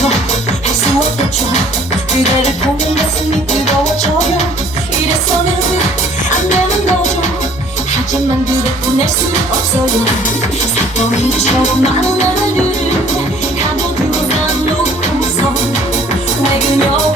멈춰 할수 없겠죠 그대를 보는 가슴이 뜨거워져요 이래서는 안 되는 거죠. 하지만 그대 보낼 수는 없어요. 사건이처럼 많은 하늘을 가둬두고 다 놓고서 왜 그녀